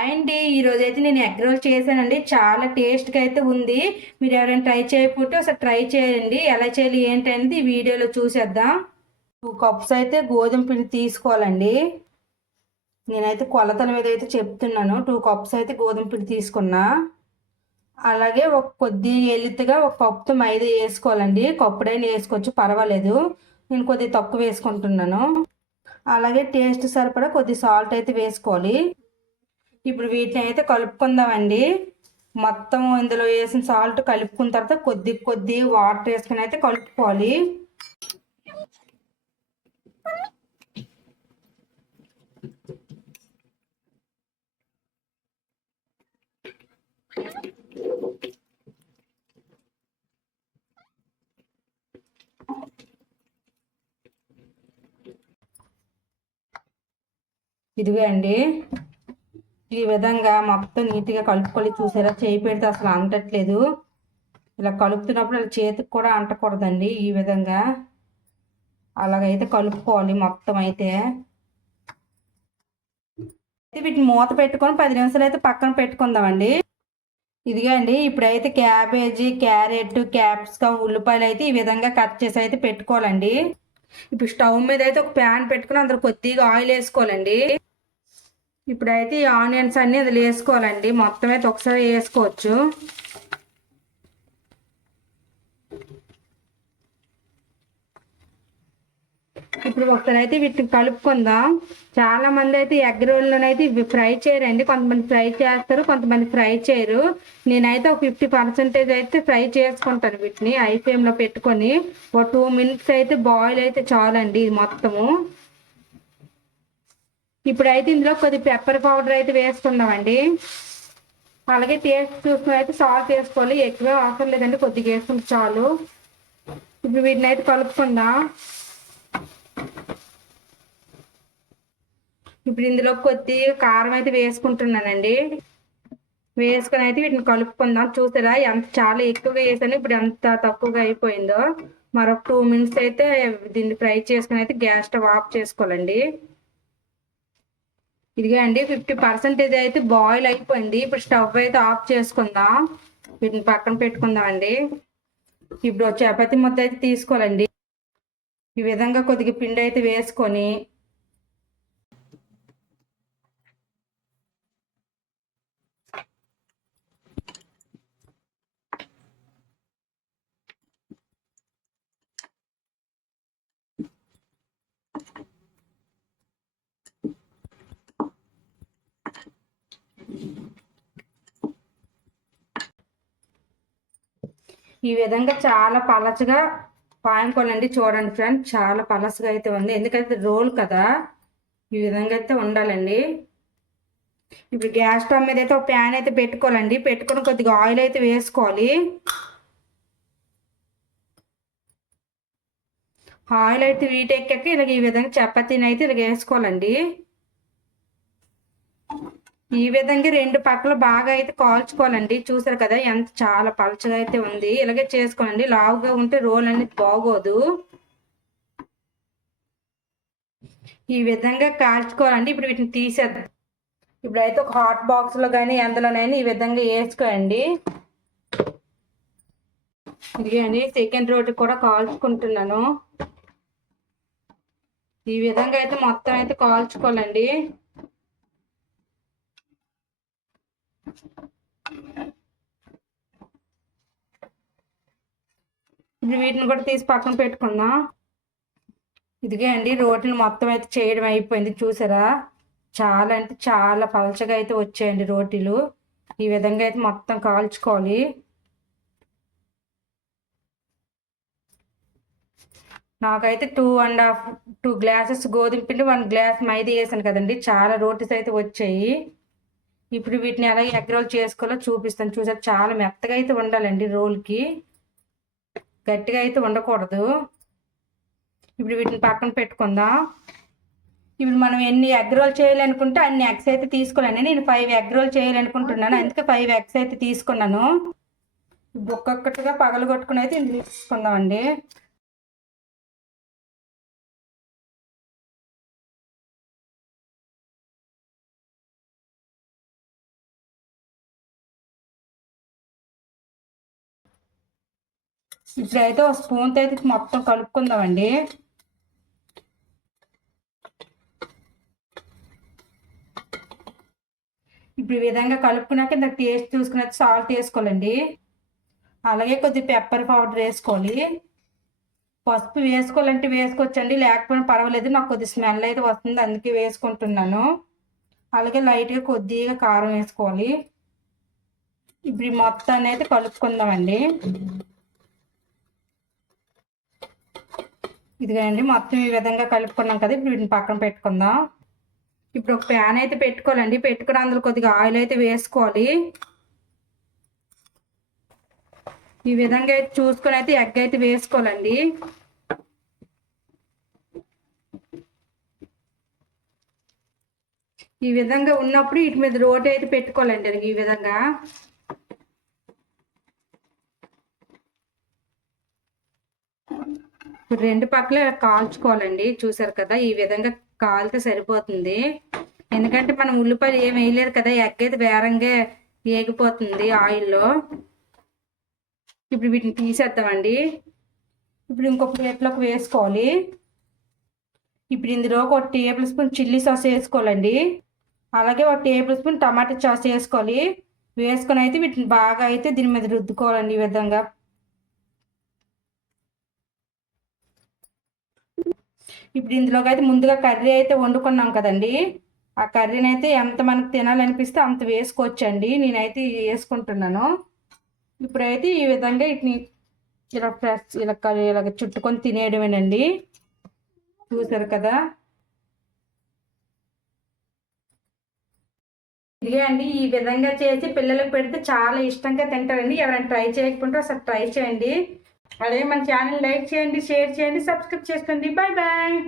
అండి ఈరోజు అయితే నేను ఎగ్ రోల్ చేశానండి. చాలా టేస్ట్గా అయితే ఉంది. మీరు ఎవరైనా ట్రై చేయకపోతే ఒకసారి ట్రై చేయండి. ఎలా చేయాలి ఏంటనేది ఈ వీడియోలో చూసేద్దాం. 2 కప్స్ అయితే గోధుమ పిండి తీసుకోవాలండి. నేనైతే కొలతల మీద అయితే చెప్తున్నాను. 2 కప్స్ అయితే గోధుమ పిండి తీసుకున్నా. అలాగే ఒక కొద్ది ఎలుతుగా 1 కప్తో మైదా వేసుకోవాలండి. కప్పుడైనా వేసుకోవచ్చు, పర్వాలేదు. నేను కొద్దిగా తక్కువ వేసుకుంటున్నాను. అలాగే టేస్ట్ సరిపడా కొద్ది సాల్ట్ అయితే వేసుకోవాలి. ఇప్పుడు వీటిని అయితే కలుపుకుందామండి. మొత్తం ఇందులో వేసిన సాల్ట్ కలుపుకున్న తర్వాత కొద్ది కొద్ది వాటర్ వేసుకుని అయితే కలుపుకోవాలి. ఇదిగో అండి, ఈ విధంగా మొత్తం నీట్గా కలుపుకొని చూసారా, చేయి పెడితే అసలు అంటట్లేదు. ఇలా కలుపుతున్నప్పుడు అలా చేతికి కూడా అంటకూడదండి. ఈ విధంగా అలాగైతే కలుపుకోవాలి మొత్తం అయితే. వీటిని మూత పెట్టుకొని 10 నిమిషాలు అయితే పక్కన పెట్టుకుందామండి. ఇదిగా అండి, ఇప్పుడైతే క్యాబేజీ, క్యారెట్, క్యాప్సికమ్, ఉల్లిపాయలు అయితే ఈ విధంగా కట్ చేసి అయితే పెట్టుకోవాలండి. ఇప్పుడు స్టవ్ మీద అయితే ఒక ప్యాన్ పెట్టుకుని అందులో కొద్దిగా ఆయిల్ వేసుకోవాలండి. ఇప్పుడైతే ఈ ఆనియన్స్ అన్నీ అందులో వేసుకోవాలండి. మొత్తం అయితే ఒకసారి వేసుకోవచ్చు. ఇప్పుడు ఒకసారి అయితే వీటిని కలుపుకుందాం. చాలా మంది అయితే ఎగ్ రోల్లోనైతే ఇవి ఫ్రై చేయరండి. కొంతమంది ఫ్రై చేస్తారు, కొంతమంది ఫ్రై చేయరు. నేనైతే ఒక 50% అయితే ఫ్రై చేసుకుంటాను. వీటిని హై ఫ్లేమ్లో పెట్టుకొని ఒక 2 minutes అయితే బాయిల్ అయితే చాలండి మొత్తము. ఇప్పుడైతే ఇందులో కొద్ది పెప్పర్ పౌడర్ అయితే వేసుకుందామండి. అలాగే టేస్ట్ చూసుకుని అయితే సాల్ట్ వేసుకోవాలి. ఎక్కువ అవసరం లేదండి, కొద్దిగా వేసుకుంటే చాలు. ఇప్పుడు వీటిని అయితే కలుపుకుందాం. ఇప్పుడు ఇందులో కొద్దిగా కారం అయితే వేసుకుంటున్నానండి. వేసుకొని అయితే వీటిని కలుపుకుందాం. చూసారా ఎంత చాలా ఎక్కువగా వేసాను, ఇప్పుడు ఎంత తక్కువగా అయిపోయిందో. మరొక 2 minutes అయితే దీన్ని ఫ్రై చేసుకుని అయితే గ్యాస్ స్టవ్ ఆఫ్ చేసుకోవాలండి. ఇదిగా అండి, 50% అయితే బాయిల్ అయిపోయింది. ఇప్పుడు స్టవ్ అయితే ఆఫ్ చేసుకుందాం. వీటిని పక్కన పెట్టుకుందాం అండి. ఇప్పుడు చపాతీ ముద్ద అయితే తీసుకోవాలండి. ఈ విధంగా కొద్దిగా పిండి అయితే వేసుకొని ఈ విధంగా చాలా పలచగా పానుకోవాలండి. చూడండి ఫ్రెండ్స్, చాలా పలసగా అయితే ఉంది, ఎందుకంటే రోల్ కదా. ఈ విధంగా అయితే ఉండాలండి. ఇప్పుడు గ్యాస్ స్టవ్ మీద అయితే ఒక ప్యాన్ అయితే పెట్టుకోవాలండి. పెట్టుకొని కొద్దిగా ఆయిల్ అయితే వేసుకోవాలి. ఆయిల్ అయితే వీటెక్కాక ఇలాగ ఈ విధంగా చపాతీని అయితే ఇలాగ వేసుకోవాలండి. ఈ విధంగా 2 పక్కల బాగా అయితే కాల్చుకోవాలండి. చూసారు కదా ఎంత చాలా పలచగా అయితే ఉంది. ఇలాగే చేసుకోండి. లావుగా ఉంటే రోల్ అనేది బాగోదు. ఈ విధంగా కాల్చుకోవాలండి. ఇప్పుడు వీటిని తీసేద్దాం. ఇప్పుడైతే ఒక హాట్ బాక్స్లో కానీ ఎందులోనైనా ఈ విధంగా వేసుకోండి. ఇదిగోండి, సెకండ్ రోటీ కూడా కాల్చుకుంటున్నాను. ఈ విధంగా అయితే మొత్తం అయితే కాల్చుకోవాలండి. ఇప్పుడు వీటిని కూడా తీసి పక్కన పెట్టుకుందాం. ఇదిగే అండి, రోటీలు మొత్తం అయితే చేయడం అయిపోయింది. చూసారా చాలా అంటే చాలా పలచగా అయితే వచ్చాయండి రోటీలు. ఈ విధంగా అయితే మొత్తం కాల్చుకోవాలి. నాకైతే 2 గ్లాసెస్ గోధుమ పిండి 1 గ్లాస్ మైదా వేసాను కదండి. చాలా రోటీస్ అయితే వచ్చాయి. ఇప్పుడు వీటిని ఎలా ఎగ్ రోల్ చేసుకోవాలో చూపిస్తాను. చూసారు చాలా మెత్తగా అయితే ఉండాలండి రోల్కి, గట్టిగా అయితే ఉండకూడదు. ఇప్పుడు వీటిని పక్కన పెట్టుకుందాం. ఇప్పుడు మనం ఎన్ని ఎగ్ రోల్ చేయాలనుకుంటే అన్ని ఎగ్స్ అయితే తీసుకోవాలండి. నేను 5 ఎగ్ రోల్ చేయాలనుకుంటున్నాను, అందుకే 5 ఎగ్స్ అయితే తీసుకున్నాను. ఒక్కొక్కటిగా పగలగొట్టుకుని అయితే తీసుకుందామండి. ఇప్పుడైతే ఒక స్పూన్తో అయితే మొత్తం కలుపుకుందామండి. ఇప్పుడు ఈ విధంగా కలుపుకున్నాక ఇంత టేస్ట్ చూసుకున్నట్టు సాల్ట్ వేసుకోవాలండి. అలాగే కొద్దిగా పెప్పర్ పౌడర్ వేసుకోవాలి. పసుపు వేసుకోవాలంటే వేసుకోవచ్చండి, లేకపోయినా పర్వాలేదు. నాకు కొద్దిగా స్మెల్ అయితే వస్తుంది, అందుకే వేసుకుంటున్నాను. అలాగే లైట్గా కొద్దిగా కారం వేసుకోవాలి. ఇప్పుడు ఈ మొత్తాన్ని అయితే కలుపుకుందామండి. ఇదిగోండి మొత్తం ఈ విధంగా కలుపుకున్నాం కదా. ఇప్పుడు వీటిని పక్కన పెట్టుకుందాం. ఇప్పుడు ఒక ప్యాన్ అయితే పెట్టుకోవాలండి. పెట్టుకుని అందులో కొద్దిగా ఆయిల్ అయితే వేసుకోవాలి. ఈ విధంగా అయితే చూసుకొని అయితే ఎగ్ అయితే వేసుకోవాలండి. ఈ విధంగా ఉన్నప్పుడు వీటి మీద రోటి అయితే పెట్టుకోవాలండి. ఈ విధంగా రెండు పక్కల కాల్చుకోవాలండి. చూసారు కదా, ఈ విధంగా కాలితే సరిపోతుంది. ఎందుకంటే మనం ఉల్లిపాయలు ఏం వేయలేదు కదా, ఎగ్ అయితే వేరంగా వేగిపోతుంది ఆయిల్లో. ఇప్పుడు వీటిని తీసేద్దామండి. ఇప్పుడు ఇంకొక ప్లేట్లోకి వేసుకోవాలి. ఇప్పుడు ఇందులో ఒక టేబుల్ స్పూన్ చిల్లీ సాస్ వేసుకోవాలండి. అలాగే ఒక టేబుల్ స్పూన్ టమాటా సాస్ వేసుకోవాలి. వేసుకొని అయితే వీటిని బాగా అయితే దీని మీద రుద్దుకోవాలండి. ఈ విధంగా ఇప్పుడు ఇందులోకి అయితే ముందుగా కర్రీ అయితే వండుకున్నాం కదండి, ఆ కర్రీని అయితే ఎంత మనకు తినాలనిపిస్తే అంత వేసుకోవచ్చండి. నేనైతే వేసుకుంటున్నాను. ఇప్పుడైతే ఈ విధంగా వీటిని ఇలా ప్రెస్ ఇలాగ చుట్టుకొని తినేయడమేనండి. చూసారు కదా, ఇదే అండి. ఈ విధంగా చేసి పిల్లలకు పెడితే చాలా ఇష్టంగా తింటారండి. ఎవరైనా ట్రై చేయకపోతే ఒకసారి ట్రై చేయండి. అలాగే మన ఛానల్ లైక్ చేయండి, షేర్ చేయండి, సబ్స్క్రైబ్ చేసుకోండి. Bye bye.